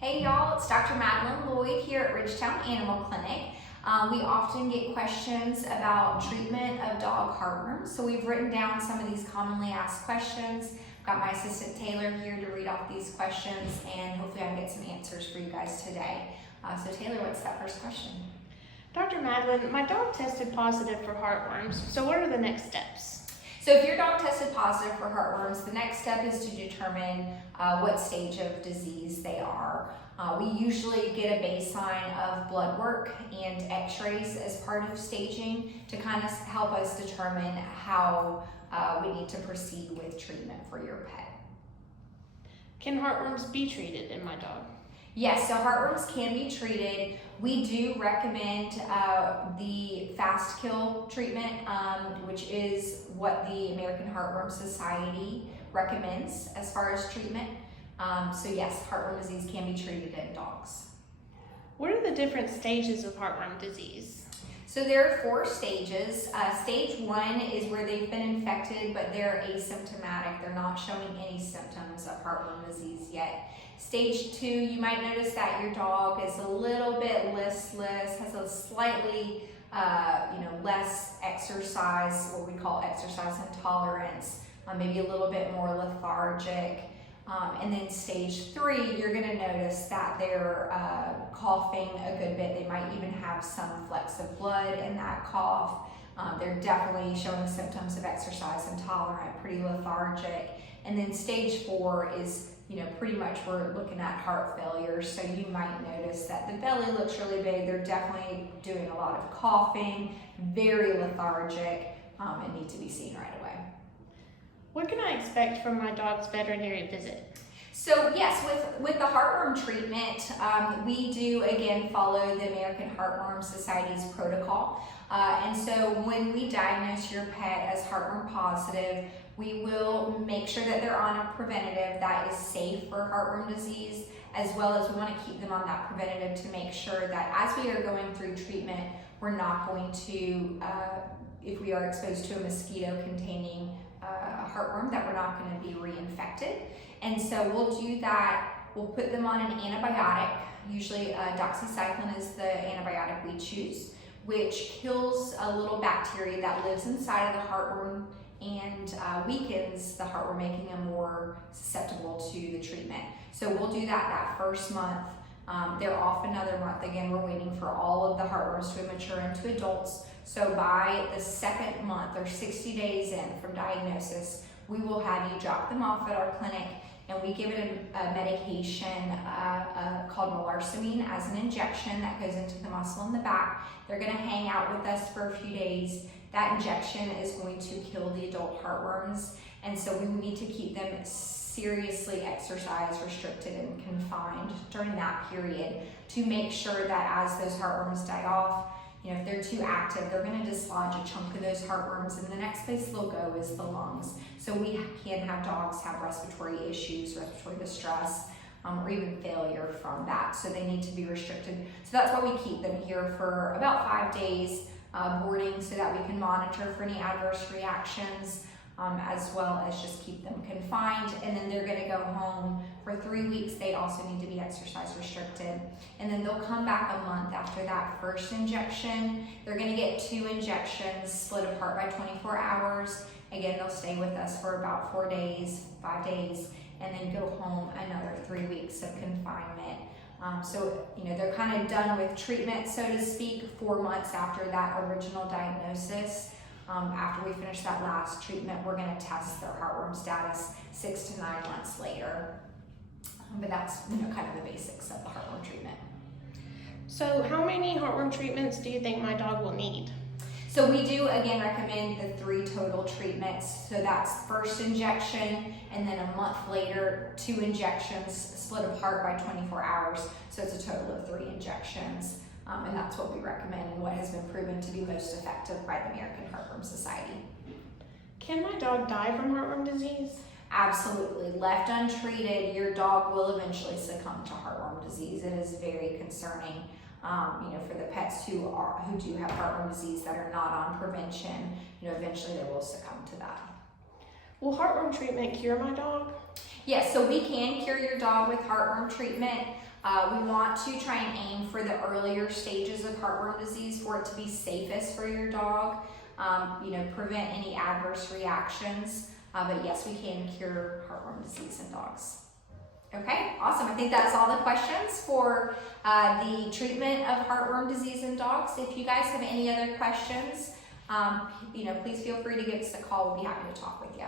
Hey y'all, it's Dr. Madeline Lloyd here at Ridgetown Animal Clinic. We often get questions about treatment of dog heartworms, so we've written down some of these commonly asked questions. I've got my assistant Taylor here to read off these questions, and hopefully I can get some answers for you guys today. So Taylor, what's that first question? Dr. Madeline, my dog tested positive for heartworms, so what are the next steps? So if your dog tested positive for heartworms, the next step is to determine what stage of disease they are. We usually get a baseline of blood work and x-rays as part of staging to kind of help us determine how we need to proceed with treatment for your pet. Can heartworms be treated in my dog? Yes, so heartworms can be treated. We do recommend the fast kill treatment, which is what the American Heartworm Society recommends as far as treatment. So yes, heartworm disease can be treated in dogs. What are the different stages of heartworm disease? So there are 4 stages. Stage 1 is where they've been infected, but they're asymptomatic. They're not showing any symptoms of heartworm disease yet. Stage 2, you might notice that your dog is a little bit listless, has a slightly less exercise, what we call exercise intolerance, maybe a little bit more lethargic. And then stage 3, you're going to notice that they're coughing a good bit. They might even have some flecks of blood in that cough. They're definitely showing symptoms of exercise intolerant, pretty lethargic. And then stage 4 is, pretty much we're looking at heart failure. So you might notice that the belly looks really big. They're definitely doing a lot of coughing, very lethargic, and need to be seen right away. What can I expect from my dog's veterinary visit? So yes, with the heartworm treatment, we do again follow the American Heartworm Society's protocol. And so when we diagnose your pet as heartworm positive, we will make sure that they're on a preventative that is safe for heartworm disease, as well as we want to keep them on that preventative to make sure that as we are going through treatment, we're not going to, if we are exposed to a mosquito containing heartworm, that we're not going to be reinfected. And so we'll do that. We'll put them on an antibiotic. Usually doxycycline is the antibiotic we choose, which kills a little bacteria that lives inside of the heartworm and weakens the heartworm, making them more susceptible to the treatment. So we'll do that first month. They're off another month. Again, we're waiting for all of the heartworms to mature into adults. So by the 2nd month or 60 days in from diagnosis, we will have you drop them off at our clinic, and we give it a medication called melarsamine as an injection that goes into the muscle in the back. They're going to hang out with us for a few days. That injection is going to kill the adult heartworms, and so we need to keep them seriously exercise restricted and confined during that period to make sure that as those heartworms die off, if they're too active, they're going to dislodge a chunk of those heartworms, and the next place they'll go is the lungs. So we can have dogs have respiratory issues, respiratory distress, or even failure from that. So they need to be restricted. So that's why we keep them here for about 5 days boarding, so that we can monitor for any adverse reactions, as well as just keep them confined. And then they're going to go home for 3 weeks. They also need to be exercise restricted. And then they'll come back a month after that first injection. They're going to get 2 injections split apart by 24 hours. Again, they'll stay with us for about 4 days, 5 days, and then go home another 3 weeks of confinement. So they're kind of done with treatment, so to speak, 4 months after that original diagnosis. After we finish that last treatment, we're going to test their heartworm status 6 to 9 months later. But that's kind of the basics of the heartworm treatment. So how many heartworm treatments do you think my dog will need? So we do again recommend the 3 total treatments. So that's first injection, and then a month later 2 injections split apart by 24 hours. So it's a total of 3 injections. And that's what we recommend and what has been proven to be most effective by the American Heartworm Society. Can my dog die from heartworm disease? Absolutely. Left untreated, your dog will eventually succumb to heartworm disease. It is very concerning, for the pets who do have heartworm disease that are not on prevention. Eventually they will succumb to that. Will heartworm treatment cure my dog? Yes, so we can cure your dog with heartworm treatment. We want to try and aim for the earlier stages of heartworm disease for it to be safest for your dog, prevent any adverse reactions. But yes, we can cure heartworm disease in dogs. Okay, awesome. I think that's all the questions for the treatment of heartworm disease in dogs. If you guys have any other questions, please feel free to give us a call. We'll be happy to talk with you.